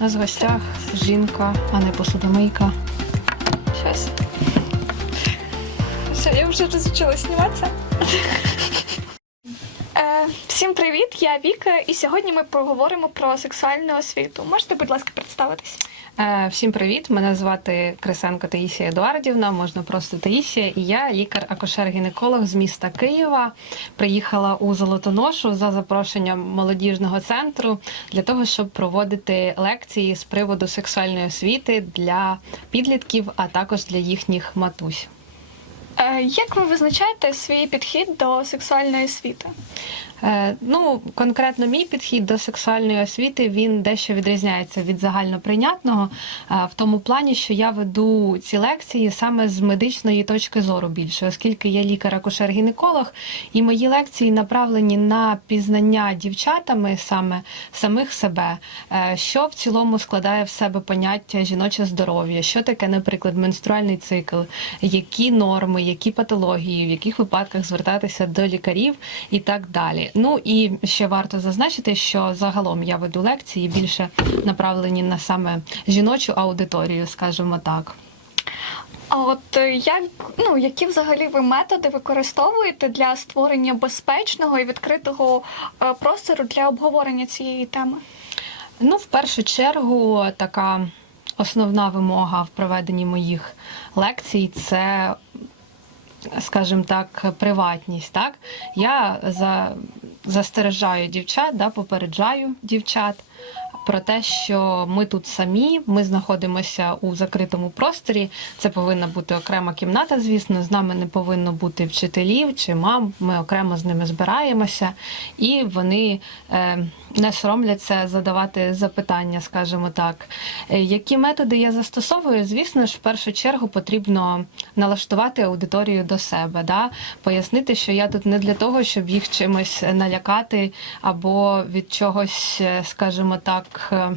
У нас в гостях жінка, а не посудомийка. Щось. Все, я вже розучила зніматися. Е, всім привіт, я Віка, і сьогодні ми поговоримо про сексуальну освіту. Можете, будь ласка, представитись? Е, всім привіт! Мене звати Крисенко Таїсія Едуардівна, можна просто Таїсія, і я лікар-акушер-гінеколог з міста Києва. Приїхала у Золотоношу за запрошенням молодіжного центру для того, щоб проводити лекції з приводу сексуальної освіти для підлітків, а також для їхніх матусь. Е, як ви визначаєте свій підхід до сексуальної освіти? Е, Ну, конкретно мій підхід до сексуальної освіти він дещо відрізняється від загальноприйнятного е, в тому плані, що я веду ці лекції саме з медичної точки зору більше, оскільки я лікар-акушер-гінеколог, і мої лекції направлені на пізнання дівчатами саме самих себе, що в цілому складає в себе поняття жіноче здоров'я, що таке, наприклад, менструальний цикл, які норми, які патології, в яких випадках звертатися до лікарів і так далі. Ну і ще варто зазначити, що загалом я веду лекції більше направлені на саме жіночу аудиторію, скажімо так. А от е, як ну які взагалі ви методи використовуєте для створення безпечного і відкритого е, простору для обговорення цієї теми? Ну, в першу чергу, така основна вимога в проведенні моїх лекцій це, скажімо так, приватність. Так? Я за, застережаю дівчат, да, попереджаю дівчат. Про те, що ми тут самі, ми знаходимося у закритому просторі. Це повинна бути окрема кімната. Звісно, з нами не повинно бути вчителів чи мам. Ми окремо з ними збираємося, і вони е, не соромляться задавати запитання, скажімо так. Е, Які методи я застосовую? Звісно ж, в першу чергу потрібно налаштувати аудиторію до себе, да? пояснити, що я тут не для того, щоб їх чимось налякати або від чогось, е, скажімо так. Е,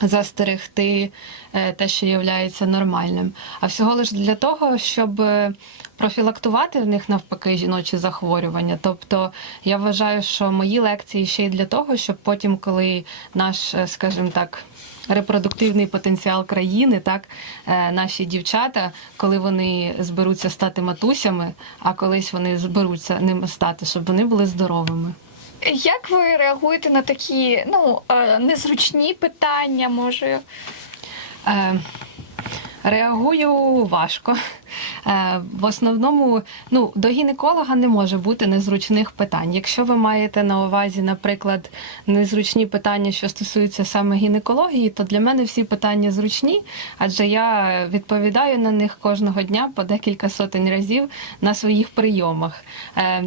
застерегти е, те, що є нормальним, а всього лише для того, щоб е, профілактувати в них навпаки жіночі захворювання. Тобто я вважаю, що мої лекції ще й для того, щоб потім, коли наш, скажімо так, репродуктивний потенціал країни, так наші дівчата, коли вони зберуться стати матусями, а колись вони зберуться ними стати, щоб вони були здоровими. Як ви реагуєте на такі ну е, незручні питання? Може, Е, Реагую важко. Е, В основному, ну, до гінеколога не може бути незручних питань. Якщо ви маєте на увазі, наприклад, незручні питання, що стосуються саме гінекології, то для мене всі питання зручні, адже я відповідаю на них кожного дня по декілька сотень разів на своїх прийомах. Е,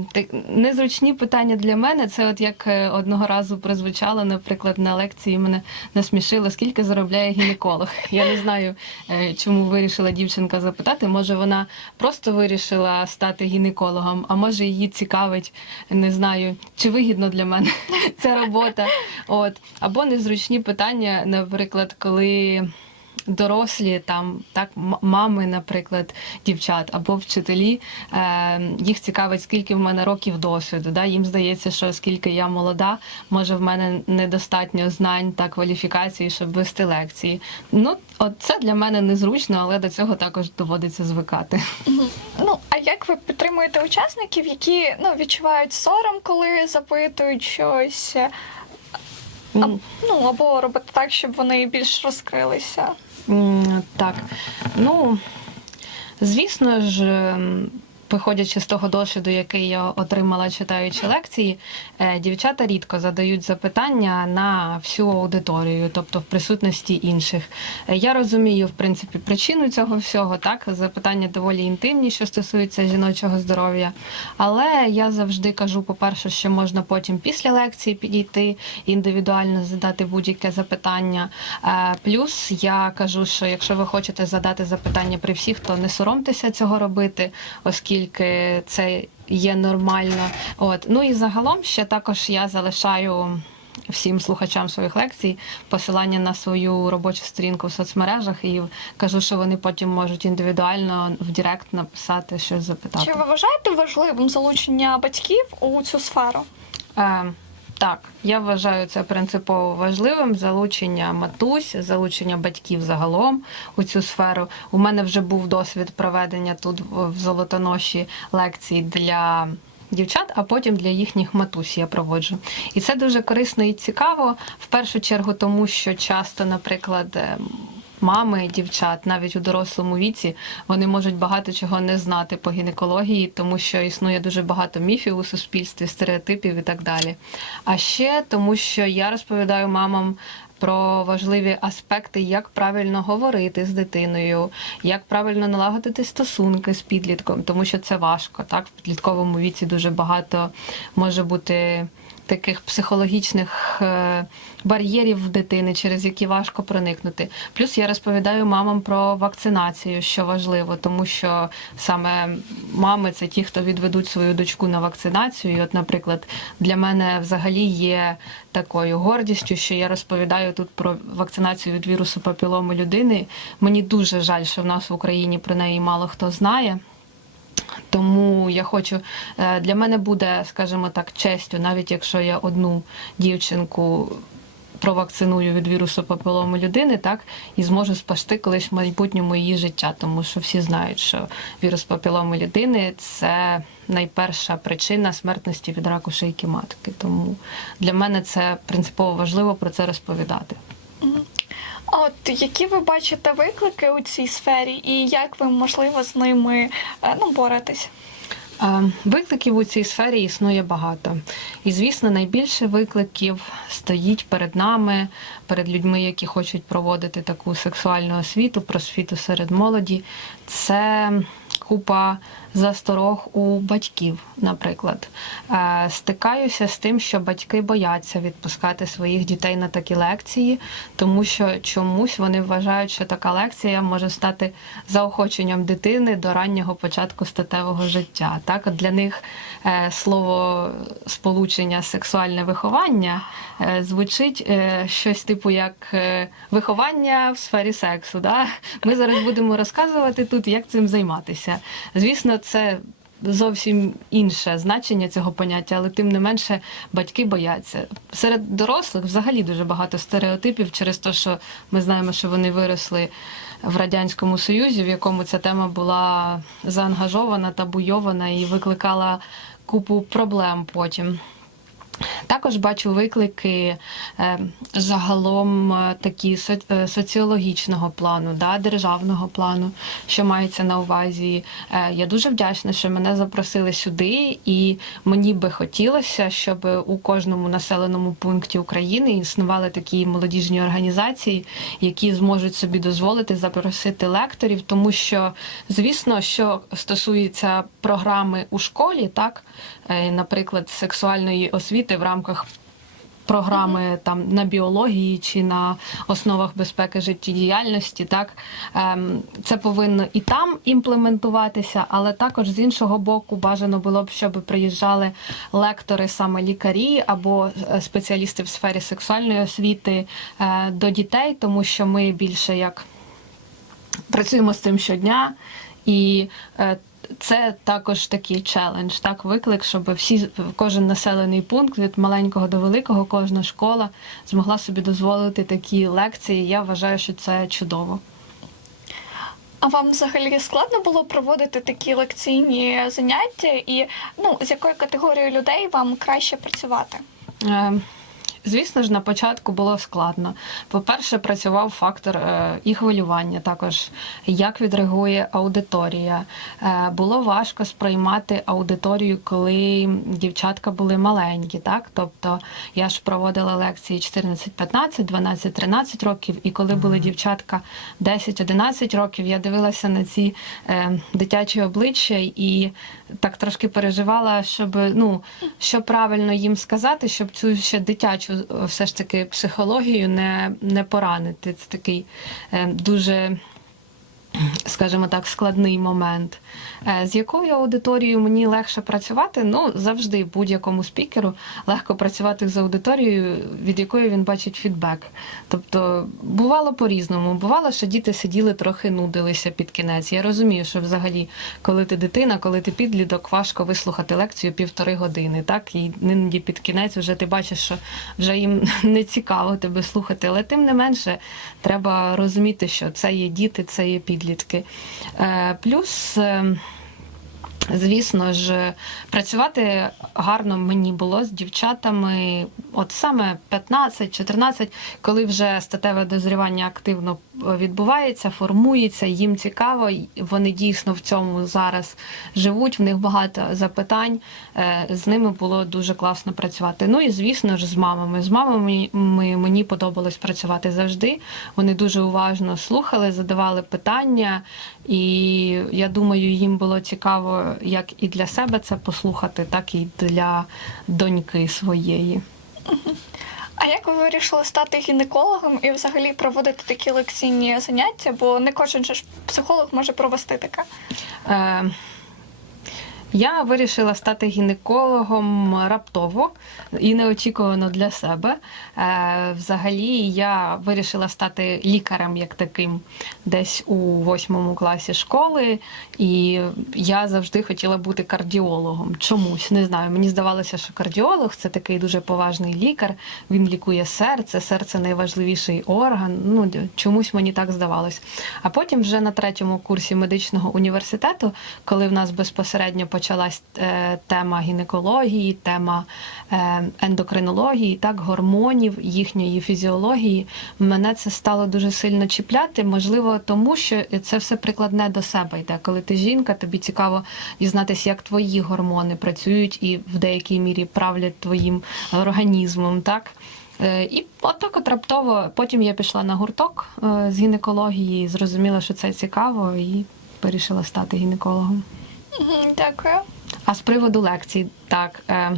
Незручні питання для мене це от як е, одного разу прозвучало, наприклад, на лекції мене насмішило, скільки заробляє гінеколог. Я не знаю, е, чому вирішила дівчинка запитати. Може, вона просто вирішила стати гінекологом, а може її цікавить, не знаю, чи вигідно для мене ця робота. От або незручні питання, наприклад, коли. Дорослі там так мами, наприклад, дівчат або вчителі, е, їх цікавить, скільки в мене років досвіду. Да? Їм здається, що оскільки я молода, може в мене недостатньо знань та кваліфікації, щоб вести лекції. Ну, от це для мене незручно, але до цього також доводиться звикати. ну а як ви підтримуєте учасників, які ну відчувають сором, коли запитують щось? е, А, ну або робити так, щоб вони більш розкрилися? Так, ну звісно ж, виходячи з того досвіду, який я отримала, читаючи лекції, е, дівчата рідко задають запитання на всю аудиторію, тобто в присутності інших. Е, Я розумію, в принципі, причину цього всього, так, запитання доволі інтимні, що стосуються жіночого здоров'я. Але я завжди кажу, по-перше, що можна потім після лекції підійти індивідуально задати будь-яке запитання. Е, Плюс я кажу, що якщо ви хочете задати запитання при всіх, то не соромтеся цього робити, оскільки це є нормально. От ну і загалом ще також я залишаю. Всім слухачам своїх лекцій посилання на свою робочу сторінку в соцмережах і кажу, що вони потім можуть індивідуально в Директ написати щось запитати. Чи ви вважаєте важливим залучення батьків у цю сферу? Е, Так, я вважаю це принципово важливим. Залучення матусь, залучення батьків загалом у цю сферу. У мене вже був досвід проведення тут в Золотоноші лекцій для. Дівчат, а потім для їхніх матусь я проводжу. І це дуже корисно і цікаво. В першу чергу, тому що часто, наприклад, е, мами дівчат, навіть у дорослому віці, вони можуть багато чого не знати по гінекології, тому що існує дуже багато міфів у суспільстві, стереотипів і так далі. А ще тому, що я розповідаю мамам. Про важливі аспекти, як правильно говорити з дитиною, як правильно налагодити стосунки з підлітком, тому що це важко. Так, в підлітковому віці дуже багато може бути таких психологічних е, бар'єрів дитини, через які важко проникнути. Плюс я розповідаю мамам про вакцинацію, що важливо, тому що саме мами це ті, хто відведуть свою дочку на вакцинацію. І от, наприклад, для мене взагалі є такою гордістю, що я розповідаю тут про вакцинацію від вірусу папіломи людини. Мені дуже жаль, що в нас в Україні про неї мало хто знає. Тому я хочу е, для мене буде, скажімо так, честю, навіть якщо я одну дівчинку провакциную від вірусу папіломи людини, так і зможу спасти колись в майбутньому її життя, тому що всі знають, що вірус папіломи людини це найперша причина смертності від раку шийки матки. Тому для мене це принципово важливо про це розповідати. От які ви бачите виклики у цій сфері, і як ви можливо з ними е, ну, боретесь? Е, Викликів у цій сфері існує багато. І, звісно, найбільше викликів стоїть перед нами, перед людьми, які хочуть проводити таку сексуальну освіту, просвіту серед молоді. Це купа засторог у батьків, наприклад. Е, Стикаюся з тим, що батьки бояться відпускати своїх дітей на такі лекції, тому що чомусь вони вважають, що така лекція може стати заохоченням дитини до раннього початку статевого життя. Так, для них е, слово сполучення сексуальне виховання е, звучить щось типу як виховання в сфері сексу. Да? Ми зараз будемо розказувати тут, як цим займатися. Звісно, це. Зовсім інше значення цього поняття, але тим не менше батьки бояться. Серед дорослих взагалі дуже багато стереотипів через те, що ми знаємо, що вони виросли в радянському союзі, в якому ця тема була заангажована, табуйована і викликала купу проблем потім. Також бачу виклики е, загалом е, такі е, соціологічного плану, да, державного плану, що мається на увазі. Я дуже вдячна, що мене запросили сюди, і мені би хотілося, щоб у кожному населеному пункті України існували такі молодіжні організації, які зможуть собі дозволити запросити лекторів, тому що, звісно, що стосується програми у школі, так, наприклад, сексуальної освіти в рамках програми там на біології чи на основах безпеки життєдіяльності, так? Ем, це повинно і там імплементуватися, але також з іншого боку бажано було б, щоб приїжджали лектори, саме лікарі або е, спеціалісти в сфері сексуальної освіти е, до дітей, тому що ми більше як працюємо з цим щодня, і е, це також такий челендж, так виклик, щоб всі кожен населений пункт від маленького до великого, кожна школа змогла собі дозволити такі лекції. Я вважаю, що це чудово. А вам взагалі складно було проводити такі лекційні заняття, і ну, з якою категорією людей вам краще працювати? Е, Звісно ж, на початку було складно. По-перше, працював фактор е, і хвилювання, також як відреагує аудиторія. Е, Було важко сприймати аудиторію, коли дівчатка були маленькі. Так? Тобто я ж проводила лекції 14, 15, 12, 13 років, і коли були дівчатка 10-11 років, я дивилася на ці е, дитячі обличчя і так трошки переживала, щоб ну що правильно їм сказати, щоб цю ще дитячу е, все ж таки психологію не, не поранити. Це такий е, дуже скажімо так, складний момент. Е, З якою аудиторією мені легше працювати? Ну, завжди будь-якому спікеру легко працювати з аудиторією, від якої він бачить фідбек. Тобто, бувало по-різному. Бувало, що діти сиділи трохи нудилися під кінець. Я розумію, що взагалі, коли ти дитина, коли ти підліток, важко вислухати лекцію півтори години. Так, і іноді під кінець вже ти бачиш, що вже їм не цікаво тебе слухати. Але тим не менше, треба розуміти, що це є діти, це є підлітки. Е, Плюс. Звісно ж, працювати гарно мені було з дівчатами, от саме 15-14, коли вже статеве дозрівання активно відбувається, формується, їм цікаво, вони дійсно в цьому зараз живуть, в них багато запитань. е, З ними було дуже класно працювати. Ну і звісно ж, з мамами. З мамами мені подобалось працювати завжди. Вони дуже уважно слухали, задавали питання, і я думаю, їм було цікаво як і для себе це послухати, так і для доньки своєї. А як ви вирішили стати гінекологом і взагалі проводити такі лекційні заняття? Бо не кожен же ж психолог може провести таке. Е, я вирішила стати гінекологом раптово і неочікувано для себе. Е, взагалі, я вирішила стати лікарем як таким десь у восьмому класі школи, і я завжди хотіла бути кардіологом. Чомусь не знаю. Мені здавалося, що кардіолог це такий дуже поважний лікар. Він лікує серце, серце найважливіший орган. Ну чомусь мені так здавалось. А потім, вже на третьому курсі медичного університету, коли в нас безпосередньо почалась е, тема гінекології, тема е, ендокринології, так, гормонів, їхньої фізіології, мене це стало дуже сильно чіпляти. Можливо, тому що це все прикладне до себе йде. Коли ти жінка, тобі цікаво дізнатися, як твої гормони працюють і в деякій мірі правлять твоїм організмом. так. Е, І отак от раптово потім я пішла на гурток з гінекології, зрозуміла, що це цікаво, і вирішила стати гінекологом. Дякую. А з приводу лекцій, так. Е,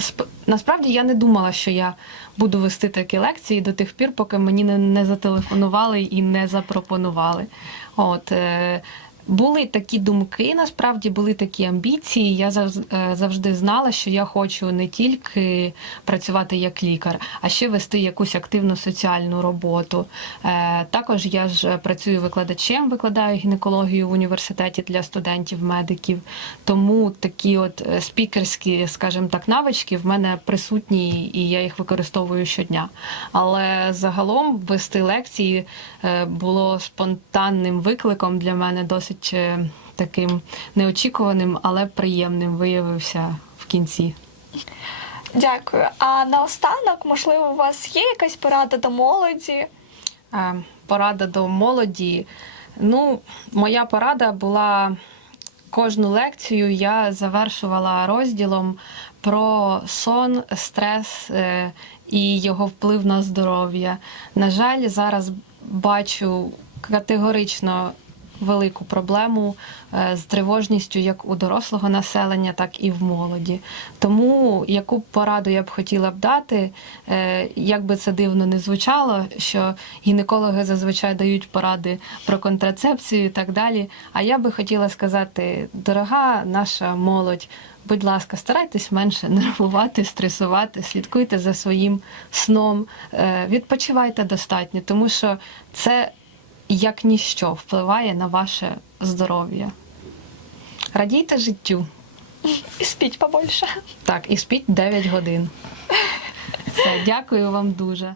сп- насправді я не думала, що я буду вести такі лекції до тих пір, поки мені не, не зателефонували і не запропонували. От, е, були такі думки, насправді були такі амбіції. Я е, завжди знала, що я хочу не тільки працювати як лікар, а ще вести якусь активну соціальну роботу. Е, Також я ж працюю викладачем, викладаю гінекологію в університеті для студентів-медиків. Тому такі от е, спікерські, скажімо так, навички в мене присутні, і я їх використовую щодня. Але загалом вести лекції е, було спонтанним викликом для мене досить е, таким неочікуваним, але приємним виявився в кінці. Дякую. А наостанок, можливо, у вас є якась порада до молоді? Е, Порада до молоді. Ну, моя порада була кожну лекцію я завершувала розділом про сон, стрес е, і його вплив на здоров'я. На жаль, зараз бачу категорично велику проблему е, з тривожністю як у дорослого населення, так і в молоді. Тому яку б пораду я б хотіла б дати, е, як би це дивно не звучало, що гінекологи зазвичай дають поради про контрацепцію і так далі. А я би хотіла сказати, дорога наша молодь. Будь ласка, старайтесь менше нервувати, стресувати, слідкуйте за своїм сном, е, відпочивайте достатньо, тому що це як ніщо впливає на ваше здоров'я. Радійте життю. І спіть побольше. Так, і спіть 9 годин. Все, дякую вам дуже.